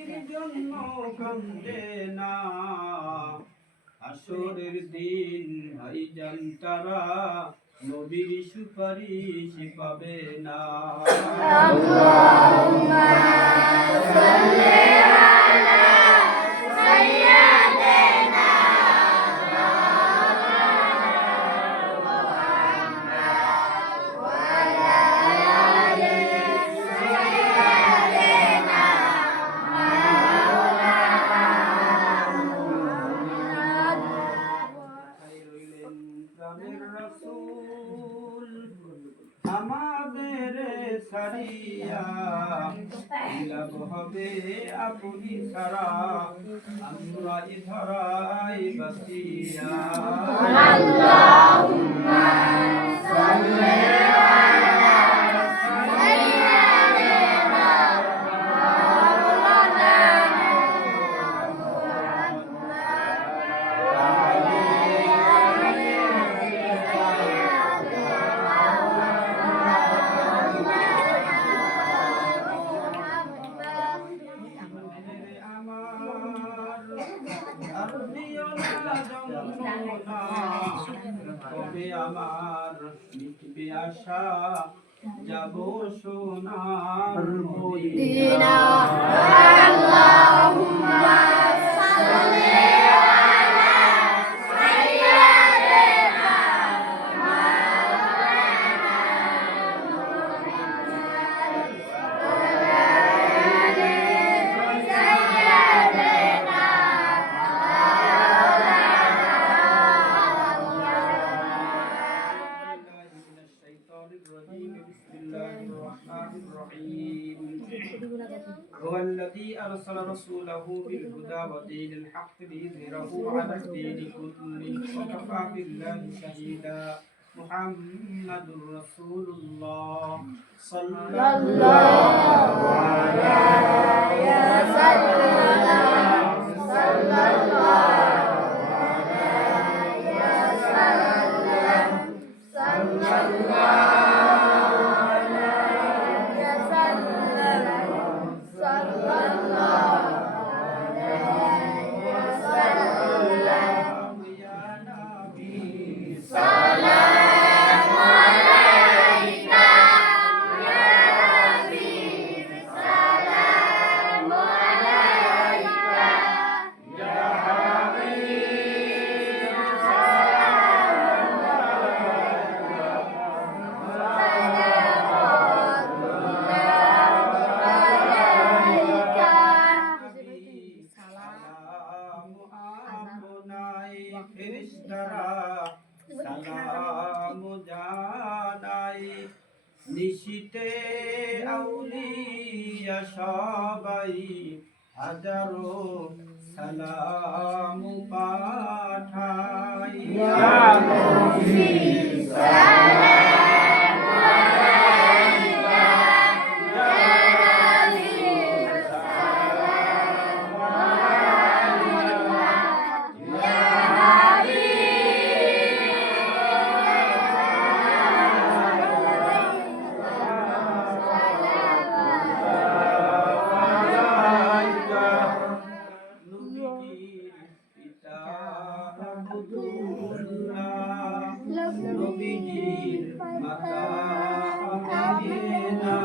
নবীর জন্য কান্দে না, হাসরের দিন ভাইজান তারা নবীর সুপারিশ পাবে না। আল্লাহুম্মা সাল্লি আলা সাইয়্যিদিনা মুহাম্মাদ ওয়া আলা আলি সাইয়্যিদিনা মাওলানা মুহাম্মদ। প্রাণের রাসূল আমাদের সারিয়া লাভ হবে আপনি ছাড়া, আমরা ধরাই বাসিয়া। আল্লাহুম্মা সাল্লি আলা সাইয়্যিদিনা মাওলানা তবে আমার মিটবে আশা, যাব সোনার মদিনা। আল্লাহুম্মা সাল্লি আলা সাইয়্যিদিনা মাওলানা মুহাম্মদ ওয়া আলা আলি সাইয়্যিদিনা هو الذي أرسل رسوله بالهدى ودين الحق ليظهره على الدين كله وكفى بالله شهيدا. محمد رسول الله صلى الله عليه وسلم صلى الله عليه وسلم صلى الله সালাম জানাই, নিশিতে আউলিয়া সবাই হাজারো সালাম পাঠাই। ইয়া নবী সালাম আলাইকা, ইয়া নবী সালাম আলাইকা, ইয়া নবীজির মাতা আমিনা,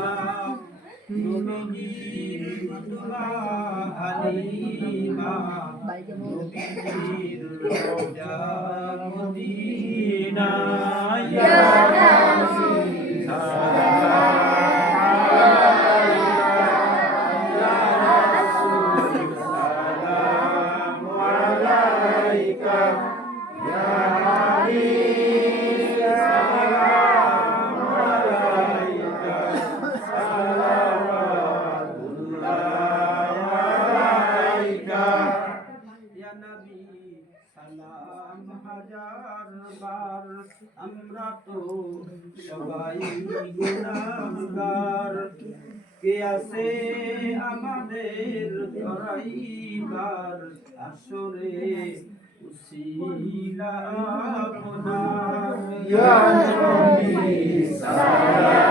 নবীজির মা হালিমা, নবীজির রওজা মদিনা। ইয়া নবী সালাম হাজার বার, আমরা তো সবাই গুনাহগার, কে আছে আমাদের ধরাইবার আসরে উসিলা আপনার। ইয়া নবী সালাম